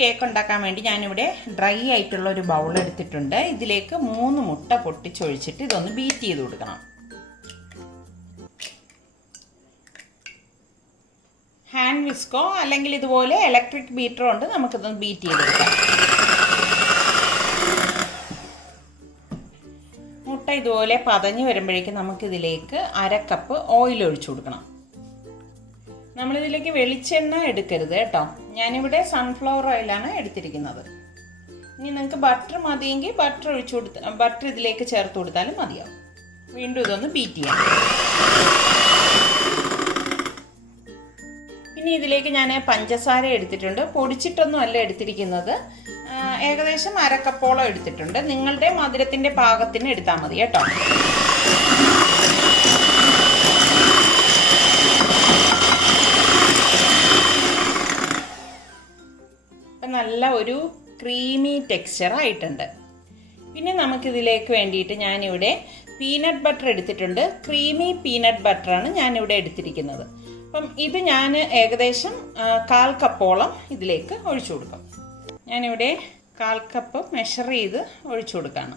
Cake ഉണ്ടാക്കാൻ വേണ്ടി ഞാനിവിടെ ഡ്രൈ ആയിട്ടുള്ള ഒരു ബൗൾ എടുത്തിട്ടുണ്ട്. ഇതിലേക്ക് 3 മുട്ട പൊട്ടിച്ചൊഴിച്ചിട്ട് ഇതൊന്ന് ബീറ്റ് ചെയ്ത് കൊടുക്കണം. ഹാൻഡ് വിസ്കോ അല്ലെങ്കിൽ ഇതുപോലെ ഇലക്ട്രിക് ബീറ്റർ കൊണ്ട് നമുക്കിതൊന്ന് ബീറ്റ് ചെയ്തെടുക്കാം. മുട്ട ഇതുപോലെ പതഞ്ഞ് വരുമ്പോഴേക്കും നമുക്കിതിലേക്ക് 1/2 കപ്പ് ഓയിൽ ഒഴിച്ചു കൊടുക്കണം. നമ്മളിതിലേക്ക് വെളിച്ചെണ്ണ എടുക്കരുത് കേട്ടോ. ഞാനിവിടെ സൺഫ്ലവർ ഓയിലാണ് എടുത്തിരിക്കുന്നത്. ഇനി നിങ്ങൾക്ക് ബട്ടർ മതിയെങ്കിൽ ബട്ടർ ഇതിലേക്ക് ചേർത്ത് കൊടുത്താലും മതിയാവും. വീണ്ടും ഇതൊന്ന് ബീറ്റ് ചെയ്യാം. പിന്നെ ഇതിലേക്ക് ഞാൻ പഞ്ചസാര എടുത്തിട്ടുണ്ട്. പൊടിച്ചിട്ടൊന്നും അല്ല എടുത്തിരിക്കുന്നത്. ഏകദേശം 1/2 കപ്പോളം എടുത്തിട്ടുണ്ട്. നിങ്ങളുടെ മധുരത്തിൻ്റെ പാകത്തിന് എടുത്താൽ മതി കേട്ടോ. നല്ല ഒരു ക്രീമി ടെക്സ്ചർ ആയിട്ടുണ്ട്. പിന്നെ നമുക്കിതിലേക്ക് വേണ്ടിയിട്ട് ഞാനിവിടെ പീനട്ട് ബട്ടർ എടുത്തിട്ടുണ്ട്. ക്രീമി പീനട്ട് ബട്ടറാണ് ഞാനിവിടെ എടുത്തിരിക്കുന്നത്. അപ്പം ഇത് ഞാൻ ഏകദേശം 1/4 കപ്പോളം ഇതിലേക്ക് ഒഴിച്ചു കൊടുക്കും. ഞാനിവിടെ 1/4 കപ്പ് മെഷർ ചെയ്ത് ഒഴിച്ചു കൊടുക്കുകയാണ്.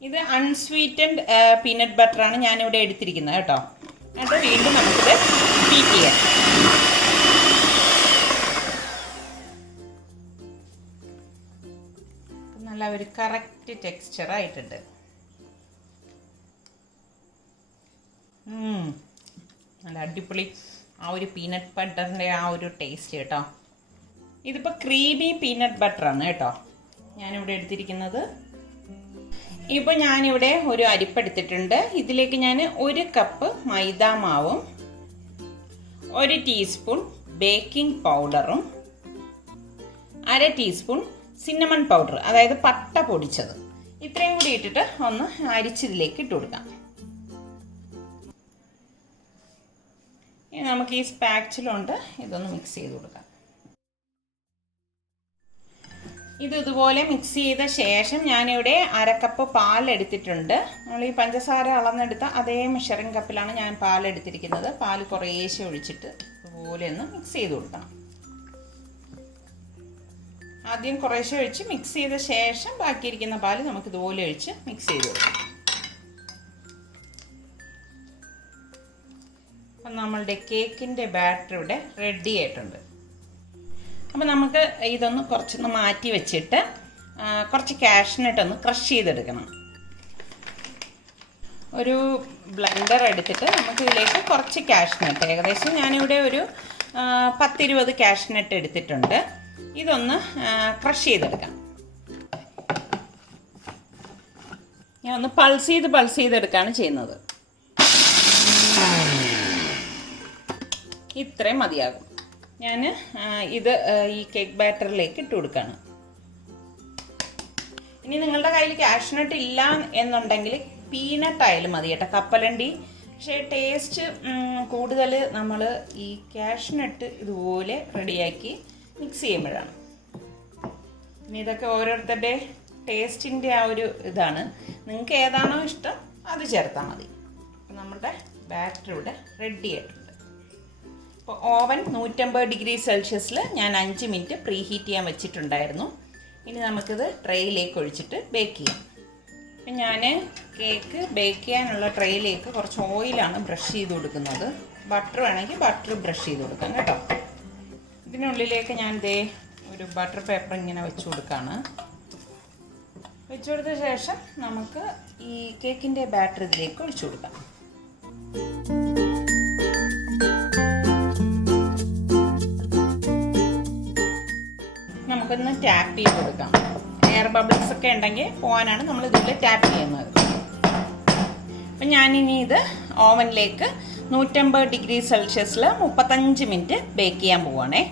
ഇത് അൺസ്വീറ്റൻഡ് പീനട്ട് ബട്ടറാണ് ഞാനിവിടെ എടുത്തിരിക്കുന്നത് കേട്ടോ. എന്നിട്ട് വീണ്ടും നമുക്കിത് ബീറ്റ് ചെയ്യാം. നല്ല ഒരു കറക്റ്റ് ടെക്സ്ചർ ആയിട്ടുണ്ട്. നല്ല അടിപൊളി ആ ഒരു പീനട്ട് ബട്ടറിൻ്റെ ആ ഒരു ടേസ്റ്റ് കേട്ടോ. ഇതിപ്പോൾ ക്രീമി പീനട്ട് ബട്ടറാണ് കേട്ടോ ഞാനിവിടെ എടുത്തിരിക്കുന്നത്. ഇപ്പോൾ ഞാനിവിടെ ഒരു അരിപ്പെടുത്തിട്ടുണ്ട്. ഇതിലേക്ക് ഞാൻ 1 കപ്പ് മൈദാ മാവും 1 ടീസ്പൂൺ ബേക്കിംഗ് പൗഡറും 1/2 ടീസ്പൂൺ സിന്നമൺ പൗഡർ, അതായത് പട്ട പൊടിച്ചത്, ഇത്രയും കൂടി ഇട്ടിട്ട് ഒന്ന് അരിച്ചതിലേക്ക് ഇട്ട് കൊടുക്കാം. ഇനി നമുക്ക് ഈ സ്പാച്ചിലുണ്ട് ഇതൊന്ന് മിക്സ് ചെയ്ത് കൊടുക്കാം. ഇത് ഇതുപോലെ മിക്സ് ചെയ്ത ശേഷം ഞാനിവിടെ 1/2 കപ്പ് പാൽ എടുത്തിട്ടുണ്ട്. നമ്മൾ ഈ പഞ്ചസാര അളന്നെടുത്ത അതേ മെഷറിംഗ് കപ്പിലാണ് ഞാൻ പാൽ എടുത്തിരിക്കുന്നത്. പാൽ കുറേശ്ശെ ഒഴിച്ചിട്ട് ഇതുപോലെ ഒന്ന് മിക്സ് ചെയ്ത് കൊടുക്കണം. ആദ്യം കുറേശ്ശെ ഒഴിച്ച് മിക്സ് ചെയ്ത ശേഷം ബാക്കിയിരിക്കുന്ന പാൽ നമുക്ക് ഇതുപോലെ ഒഴിച്ച് മിക്സ് ചെയ്ത് കൊടുക്കാം. അപ്പം നമ്മളുടെ കേക്കിൻ്റെ ബാറ്റർ ഇവിടെ റെഡി ആയിട്ടുണ്ട്. അപ്പം നമുക്ക് ഇതൊന്ന് കുറച്ചൊന്ന് മാറ്റി വെച്ചിട്ട് കുറച്ച് കാഷ്നട്ട് ഒന്ന് ക്രഷ് ചെയ്തെടുക്കണം. ഒരു ബ്ലെൻഡർ എടുത്തിട്ട് നമുക്കിതിലേക്ക് കുറച്ച് കാഷ്നട്ട്, ഏകദേശം ഞാനിവിടെ ഒരു 10-20 കാഷ്നട്ട് എടുത്തിട്ടുണ്ട്. ഇതൊന്ന് ക്രഷ് ചെയ്തെടുക്കാം. ഞാൻ ഒന്ന് പൾസ് ചെയ്തെടുക്കുകയാണ് ചെയ്യുന്നത്. ഇത്രയും മതിയാകും. ഞാൻ ഇത് ഈ കേക്ക് ബാറ്ററിലേക്ക് ഇട്ട് കൊടുക്കുകയാണ്. ഇനി നിങ്ങളുടെ കയ്യിൽ കാഷ്നട്ട് ഇല്ല എന്നുണ്ടെങ്കിൽ പീനട്ട് ആയാലും മതി കേട്ടോ, കപ്പലണ്ടി. പക്ഷേ ടേസ്റ്റ് കൂടുതൽ നമ്മൾ ഈ കാഷ്നട്ട് ഇതുപോലെ റെഡിയാക്കി മിക്സ് ചെയ്യുമ്പോഴാണ്. ഇനി ഇതൊക്കെ ഓരോരുത്തരുടെ ടേസ്റ്റിൻ്റെ ആ ഒരു ഇതാണ്. നിങ്ങൾക്ക് ഏതാണോ ഇഷ്ടം അത് ചേർത്താൽ മതി. അപ്പം നമ്മുടെ ബാറ്റർ ഇവിടെ റെഡി ആയിട്ടുണ്ട്. അപ്പോൾ ഓവൻ 150 ഡിഗ്രി സെൽഷ്യസിൽ ഞാൻ 5 മിനിറ്റ് പ്രീ ഹീറ്റ് ചെയ്യാൻ വെച്ചിട്ടുണ്ടായിരുന്നു. ഇനി നമുക്കിത് ട്രേയിലേക്ക് ഒഴിച്ചിട്ട് ബേക്ക് ചെയ്യാം. അപ്പം ഞാൻ കേക്ക് ബേക്ക് ചെയ്യാനുള്ള ട്രേയിലേക്ക് കുറച്ച് ഓയിലാണ് ബ്രഷ് ചെയ്ത് കൊടുക്കുന്നത്. ബട്ടർ വേണമെങ്കിൽ ബട്ടർ ബ്രഷ് ചെയ്ത് കൊടുക്കാം കേട്ടോ. ഇതിനുള്ളിലേക്ക് ഞാൻ ഒരു ബട്ടർ പേപ്പർ ഇങ്ങനെ വെച്ച് കൊടുക്കുകയാണ്. വെച്ച് കൊടുത്ത ശേഷം നമുക്ക് ഈ കേക്കിൻ്റെ ബാറ്റർ ഇതിലേക്ക് ഒഴിച്ചു കൊടുക്കാം. നമുക്കൊന്ന് ടാപ്പ് ചെയ്ത് കൊടുക്കാം. എയർ ബബിൾസ് ഒക്കെ ഉണ്ടെങ്കിൽ പോകാനാണ് നമ്മൾ ഇതിൽ ടാപ്പ് ചെയ്യുന്നത്. അപ്പം ഞാനിനി ഇത് ഓവനിലേക്ക് 150 ഡിഗ്രി സെൽഷ്യസിൽ 35 മിനിറ്റ് ബേക്ക് ചെയ്യാൻ പോവുകയാണേ.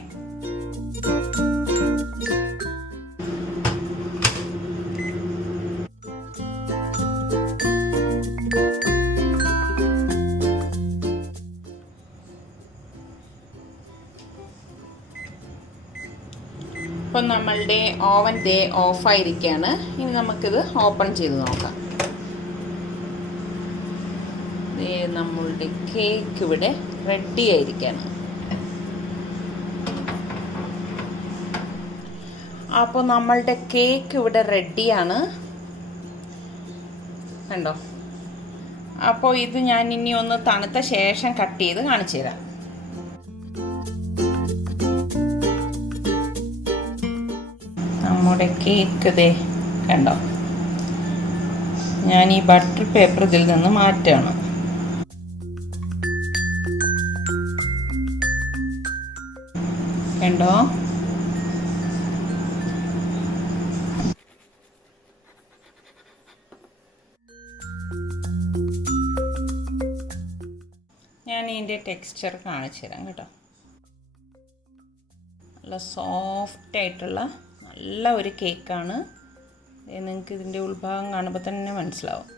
അപ്പം നമ്മളുടെ ഓവൻ ഓഫായിരിക്കുകയാണ്. ഇനി നമുക്കിത് ഓപ്പൺ ചെയ്ത് നോക്കാം. നമ്മളുടെ കേക്ക് ഇവിടെ റെഡി ആയിരിക്കുകയാണ്. അപ്പോൾ നമ്മളുടെ കേക്ക് ഇവിടെ റെഡിയാണ് കണ്ടോ. അപ്പോൾ ഇത് ഞാൻ ഇനി ഒന്ന് തണുത്ത ശേഷം കട്ട് ചെയ്ത് കാണിച്ചു തരാം. നമ്മുടെ കേക്ക് ദേ കണ്ടോ. ഞാൻ ഈ ബട്ടർ പേപ്പർ ഇതിൽ നിന്ന് മാറ്റുകയാണ്. കണ്ടോ. ഞാൻ ഇതിൻ്റെ ടെക്സ്ചർ കാണിച്ചു തരാം കേട്ടോ. നല്ല സോഫ്റ്റായിട്ടുള്ള നല്ല ഒരു കേക്കാണ്. നിങ്ങൾക്ക് ഇതിൻ്റെ ഉൾഭാഗം കാണുമ്പോൾ തന്നെ മനസ്സിലാവും.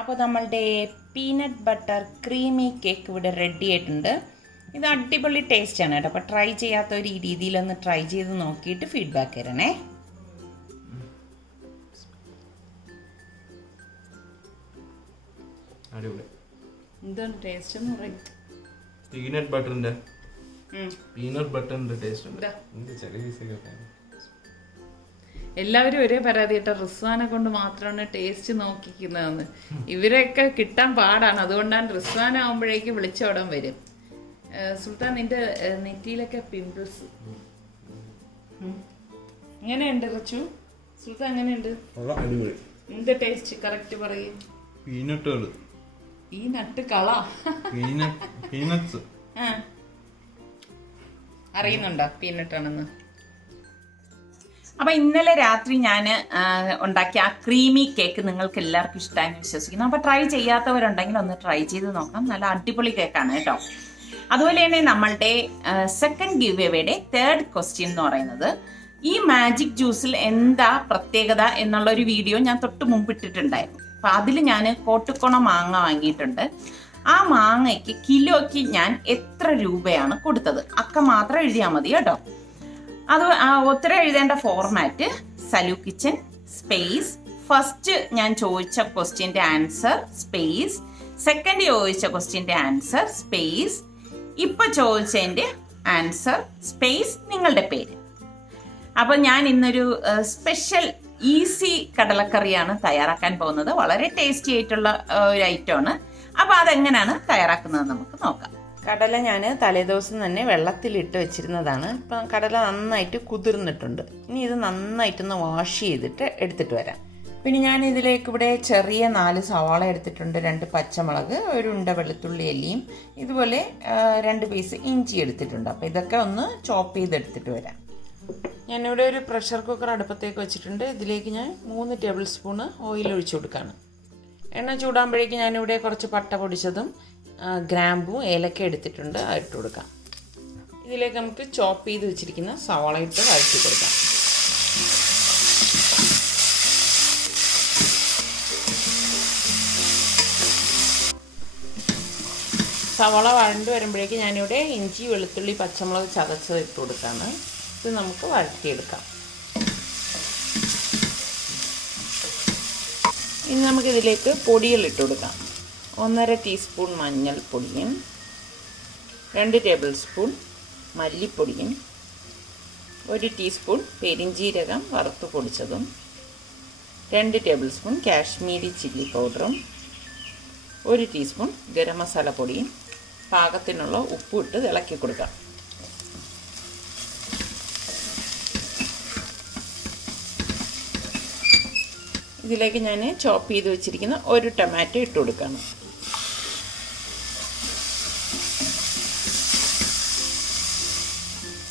അപ്പോൾ നമ്മളുടെ പീനട്ട് ബട്ടർ ക്രീമി കേക്ക് ഇവിടെ റെഡി ആയിട്ടുണ്ട്. ഇത് അടിപൊളി ടേസ്റ്റാണ് കേട്ടോ. അപ്പോൾ ട്രൈ ചെയ്യാത്ത ഒരു രീതിയിലൊന്ന് ട്രൈ ചെയ്ത് നോക്കിയിട്ട് ഫീഡ്ബാക്ക് തരണേ. എന്താണ് ടേസ്റ്റ് എന്ന് പറയും? പീനട്ട് ബട്ടറിന്റെ ടേസ്റ്റ് ഉണ്ട്. എല്ലാവരും ഒരേ പരാതി കേട്ടോ, റിസ്വാനെ കൊണ്ട് മാത്രമാണ് ടേസ്റ്റ് നോക്കിക്കുന്നതെന്ന്. ഇവരൊക്കെ കിട്ടാൻ പാടാണ്, അതുകൊണ്ടാണ് റിസ്വാന ആവുമ്പോഴേക്ക് വിളിച്ചോടാൻ വരും. സുൽത്താൻ, നിന്റെ നെറ്റിയിലൊക്കെ പിമ്പിൾസ് എങ്ങനെയുണ്ട് റച്ചു? സുൽത്താൻ എങ്ങനെയുണ്ട്? എന്ത് ടേസ്റ്റ് കറക്റ്റ് പറയും? പീനട്ട് കള അറിയുന്നുണ്ടോ പീനട്ടാണെന്ന്? അപ്പം ഇന്നലെ രാത്രി ഞാൻ ഉണ്ടാക്കിയ ആ ക്രീമി കേക്ക് നിങ്ങൾക്ക് എല്ലാവർക്കും ഇഷ്ടമായെന്ന് വിശ്വസിക്കുന്നു. അപ്പോൾ ട്രൈ ചെയ്യാത്തവരുണ്ടെങ്കിൽ ഒന്ന് ട്രൈ ചെയ്ത് നോക്കാം. നല്ല അടിപൊളി കേക്കാണ് കേട്ടോ. അതുപോലെ തന്നെ നമ്മളുടെ സെക്കൻഡ് ഗിവ് എവേയുടെ തേർഡ് ക്വസ്റ്റ്യൻ എന്ന് പറയുന്നത്, ഈ മാജിക് ജ്യൂസിൽ എന്താ പ്രത്യേകത എന്നുള്ള ഒരു വീഡിയോ ഞാൻ തൊട്ട് മുമ്പ് ഇട്ടിട്ടുണ്ടായിരുന്നു. അപ്പം അതിൽ ഞാൻ കോട്ടുക്കോണ മാങ്ങ വാങ്ങിയിട്ടുണ്ട്. ആ മാങ്ങയ്ക്ക് കിലോയ്ക്ക് ഞാൻ എത്ര രൂപയാണ് കൊടുത്തത് അക്ക മാത്രം എഴുതിയാൽ മതി കേട്ടോ. അത് ഉത്തരം എഴുതേണ്ട ഫോർമാറ്റ് സലു കിച്ചൻ സ്പേസ് ഫസ്റ്റ് ഞാൻ ചോദിച്ച ക്വസ്റ്റ്യൻ്റെ ആൻസർ സ്പേസ് സെക്കൻഡ് ചോദിച്ച ക്വസ്റ്റ്യൻ്റെ ആൻസർ സ്പേസ് ഇപ്പം ചോദിച്ചതിൻ്റെ ആൻസർ സ്പേസ് നിങ്ങളുടെ പേര്. അപ്പം ഞാൻ ഇന്നൊരു സ്പെഷ്യൽ ഈസി കടലക്കറിയാണ് തയ്യാറാക്കാൻ പോകുന്നത്. വളരെ ടേസ്റ്റി ആയിട്ടുള്ള ഒരു ഐറ്റമാണ്. അപ്പോൾ അതെങ്ങനെയാണ് തയ്യാറാക്കുന്നത് നമുക്ക് നോക്കാം. കടല ഞാൻ തലേദിവസം തന്നെ വെള്ളത്തിലിട്ട് വെച്ചിരുന്നതാണ്. ഇപ്പം കടല നന്നായിട്ട് കുതിർന്നിട്ടുണ്ട്. ഇനി ഇത് നന്നായിട്ടൊന്ന് വാഷ് ചെയ്തിട്ട് എടുത്തിട്ട് വരാം. പിന്നെ ഞാൻ ഇതിലേക്ക് ഇവിടെ ചെറിയ 4 സവാള എടുത്തിട്ടുണ്ട്, 2 പച്ചമുളക്, ഒരു ഉണ്ട വെളുത്തുള്ളി അല്ലിയും, ഇതുപോലെ 2 പീസ് ഇഞ്ചി എടുത്തിട്ടുണ്ട്. അപ്പോൾ ഇതൊക്കെ ഒന്ന് ചോപ്പ് ചെയ്തെടുത്തിട്ട് വരാം. ഞാനിവിടെ ഒരു പ്രഷർ കുക്കർ അടുപ്പത്തേക്ക് വെച്ചിട്ടുണ്ട്. ഇതിലേക്ക് ഞാൻ 3 ടേബിൾ സ്പൂണ് ഓയിൽ ഒഴിച്ചു കൊടുക്കുകയാണ്. എണ്ണ ചൂടാകുമ്പോഴേക്ക് ഞാനിവിടെ കുറച്ച് പട്ട പൊടിച്ചതും ഗ്രാമ്പും ഏലക്ക എടുത്തിട്ടുണ്ട്, ഇട്ട് കൊടുക്കാം. ഇതിലേക്ക് നമുക്ക് ചോപ്പ് ചെയ്ത് വെച്ചിരിക്കുന്ന സവാള ഇട്ട് വഴറ്റി കൊടുക്കാം. സവാള വഴണ്ട് വരുമ്പോഴേക്ക് ഞാനിവിടെ ഇഞ്ചി വെളുത്തുള്ളി പച്ചമുളക് ചതച്ചത് ഇട്ട് കൊടുക്കാണ്. ഇത് നമുക്ക് വഴറ്റിയെടുക്കാം. ഇനി നമുക്കിതിലേക്ക് പൊടികൾ ഇട്ട് കൊടുക്കാം. 1.5 ടീസ്പൂൺ മഞ്ഞൾപ്പൊടിയും 2 ടേബിൾ സ്പൂൺ മല്ലിപ്പൊടിയും 1 ടീസ്പൂൺ പെരിഞ്ജീരകം വറുത്ത് പൊടിച്ചതും 2 ടേബിൾ സ്പൂൺ കാശ്മീരി ചില്ലി പൗഡറും 1 ടീസ്പൂൺ ഗരം മസാല പൊടിയും പാകത്തിനുള്ള ഉപ്പും ഇട്ട് ഇളക്കി കൊടുക്കാം. ഇതിലേക്ക് ഞാൻ ചോപ്പ് ചെയ്ത് വെച്ചിരിക്കുന്ന ഒരു ടൊമാറ്റോ ഇട്ട് കൊടുക്കണം.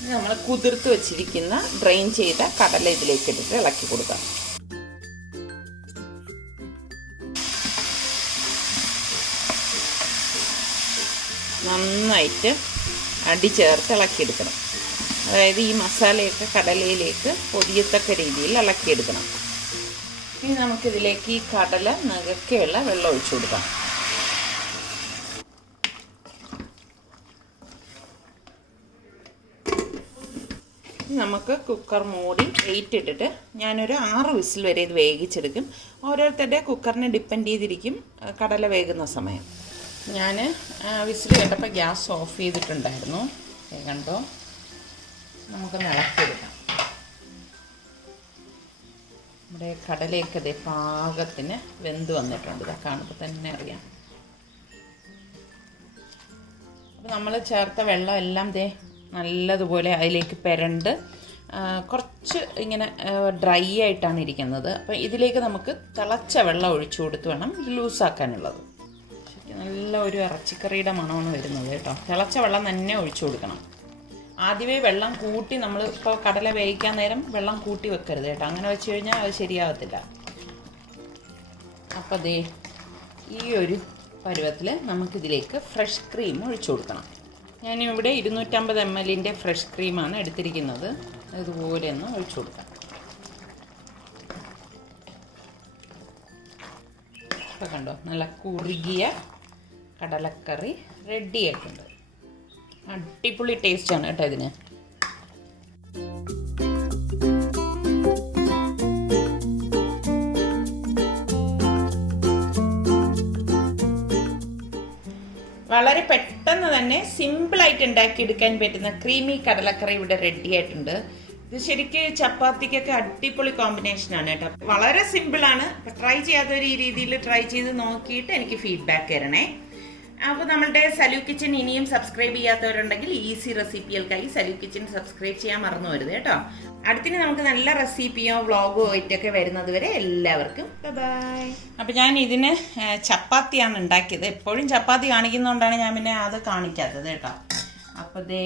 നമ്മൾ കുതിർത്ത് വെച്ചിരിക്കുന്ന ഡ്രെയിൻ ചെയ്ത കടല ഇതിലേക്ക് ഇട്ടിട്ട് ഇളക്കി കൊടുക്കാം. നന്നായിട്ട് അടി ചേർത്ത് ഇളക്കിയെടുക്കണം. അതായത് ഈ മസാലയൊക്കെ കടലയിലേക്ക് പൊടിയത്തക്ക രീതിയിൽ ഇളക്കിയെടുക്കണം. ഇനി നമുക്കിതിലേക്ക് ഈ കടല നികക്കെയുള്ള വെള്ളം ഒഴിച്ചു കൊടുക്കാം. നമുക്ക് കുക്കർ മൂടി വെയിറ്റ് ഇട്ടിട്ട് ഞാനൊരു 6 വിസിൽ വരെ ഇത് വേവിച്ചെടുക്കും. ഓരോരുത്തരുടെ കുക്കറിനെ ഡിപ്പെൻഡ് ചെയ്തിരിക്കും കടല വേകുന്ന സമയം. ഞാൻ വിസിൽ കേട്ടപ്പോൾ ഗ്യാസ് ഓഫ് ചെയ്തിട്ടുണ്ടായിരുന്നു. കണ്ടോ, നമുക്ക് ഇളക്കിയെടുക്കാം. നമ്മുടെ കടലയൊക്കെ ഇതേ പാകത്തിന് വെന്ത് വന്നിട്ടുണ്ട്. ഇതാ കാണുമ്പോൾ തന്നെ അറിയാം. അപ്പോൾ നമ്മൾ ചേർത്ത വെള്ളം എല്ലാം ദേ നല്ലതുപോലെ അതിലേക്ക് പെരണ്ട് കുറച്ച് ഇങ്ങനെ ഡ്രൈ ആയിട്ടാണ് ഇരിക്കുന്നത്. അപ്പോൾ ഇതിലേക്ക് നമുക്ക് തിളച്ച വെള്ളം ഒഴിച്ചു കൊടുത്ത് വേണം ഇത് ലൂസാക്കാനുള്ളത്. ശരിക്കും നല്ല ഒരു ഇറച്ചിക്കറിയുടെ മണമാണ് വരുന്നത് കേട്ടോ. തിളച്ച വെള്ളം തന്നെ ഒഴിച്ചു കൊടുക്കണം. ആദ്യമേ വെള്ളം കൂട്ടി, നമ്മൾ ഇപ്പോൾ കടല വേവിക്കാൻ നേരം വെള്ളം കൂട്ടി വെക്കരുത് കേട്ടോ. അങ്ങനെ വെച്ച് കഴിഞ്ഞാൽ അത് ശരിയാകത്തില്ല. അപ്പോൾ ദേ ഈ ഒരു പരുവത്തിൽ നമുക്കിതിലേക്ക് ഫ്രഷ് ക്രീം ഒഴിച്ചു കൊടുക്കണം. ഞാനിവിടെ 250 ml ഫ്രഷ് ക്രീമാണ് എടുത്തിരിക്കുന്നത്. ഇതുപോലെ ഒന്ന് ഒഴിച്ചു കൊടുക്കാം. ഇപ്പോൾ കണ്ടോ, നല്ല കുറുകിയ കടലക്കറി റെഡി ആയിട്ടുണ്ട്. അടിപൊളി ടേസ്റ്റാണ് കേട്ടോ ഇതിന്. വളരെ പെട്ടെന്ന് തന്നെ സിമ്പിളായിട്ട് ഉണ്ടാക്കിയെടുക്കാൻ പറ്റുന്ന ക്രീമി കടലക്കറി ഇവിടെ റെഡി ആയിട്ടുണ്ട്. ഇത് ശരിക്ക് ചപ്പാത്തിക്കൊക്കെ അടിപൊളി കോമ്പിനേഷനാണ് കേട്ടോ. വളരെ സിമ്പിളാണ്. അപ്പം ട്രൈ ചെയ്യാത്തവർ ഈ രീതിയിൽ ട്രൈ ചെയ്ത് നോക്കിയിട്ട് എനിക്ക് ഫീഡ്ബാക്ക് തരണേ. അപ്പോൾ നമ്മളുടെ സലു കിച്ചൻ ഇനിയും സബ്സ്ക്രൈബ് ചെയ്യാത്തവരുണ്ടെങ്കിൽ ഈസി റെസിപ്പികൾക്കായി സലു കിച്ചൻ സബ്സ്ക്രൈബ് ചെയ്യാൻ മറന്നു വരുത് കേട്ടോ. അടുത്തിന് നമുക്ക് നല്ല റെസിപ്പിയോ വ്ളോഗോ ആയിട്ടൊക്കെ വരുന്നത് വരെ എല്ലാവർക്കും ബൈ. അപ്പോൾ ഞാൻ ഇതിന് ചപ്പാത്തിയാണ് ഉണ്ടാക്കിയത്. എപ്പോഴും ചപ്പാത്തി കാണിക്കുന്നതുകൊണ്ടാണ് ഞാൻ പിന്നെ അത് കാണിക്കാത്തത് കേട്ടോ. അപ്പോൾ ദേ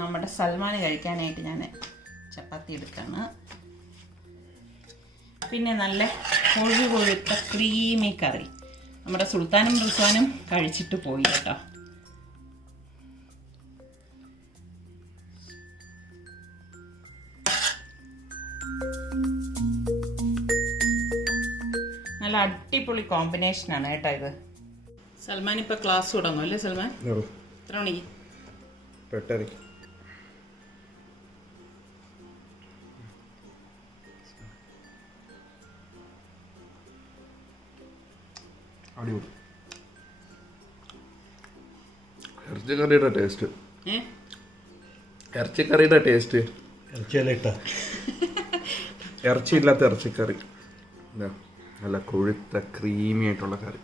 നമ്മുടെ സൽമാന് കഴിക്കാനായിട്ട് ഞാൻ ചപ്പാത്തി എടുക്കുകയാണ്. പിന്നെ നല്ല കൊഴുകൊഴുത്ത ക്രീമി കറി നമ്മുടെ സുൽത്താനും റിസ്വാനും കഴിച്ചിട്ട് പോയി കേട്ടോ. നല്ല അടിപൊളി കോമ്പിനേഷനാണ് കേട്ടോ ഇത്. സൽമാൻ ഇപ്പൊ ക്ലാസ് തുടങ്ങും അല്ലേ സൽമാൻ? എത്ര മണിക്ക്? 8:30. അടിപൊളി ഇറച്ചിക്കറിയുടെ ടേസ്റ്റ്. ഇറച്ചിക്കറിയുടെ ടേസ്റ്റ്. ഇറച്ചിയില്ലാത്ത ഇറച്ചിക്കറി, നല്ല കൊഴുത്ത ക്രീമി ആയിട്ടുള്ള കറി.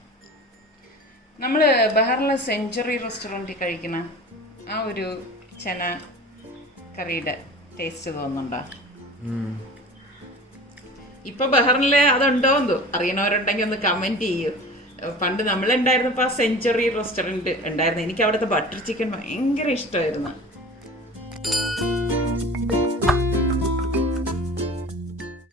നമ്മൾ ബഹറിലെ സെഞ്ചുറി റെസ്റ്റോറൻറ്റിൽ കഴിക്കുന്ന ആ ഒരു ചന കറിയുടെ ടേസ്റ്റ് തോന്നുന്നുണ്ടോ? ഇപ്പൊ ബഹറില് അതുണ്ടോ എന്തോ അറിയണവരുണ്ടെങ്കിൽ ഒന്ന് കമന്റ് ചെയ്യൂ. പണ്ട് നമ്മളുണ്ടായിരുന്നപ്പോൾ ആ സെഞ്ചുറി റെസ്റ്റോറൻറ്റ് ഉണ്ടായിരുന്നു. എനിക്ക് അവിടുത്തെ ബട്ടർ ചിക്കൻ ഭയങ്കര ഇഷ്ടമായിരുന്നു.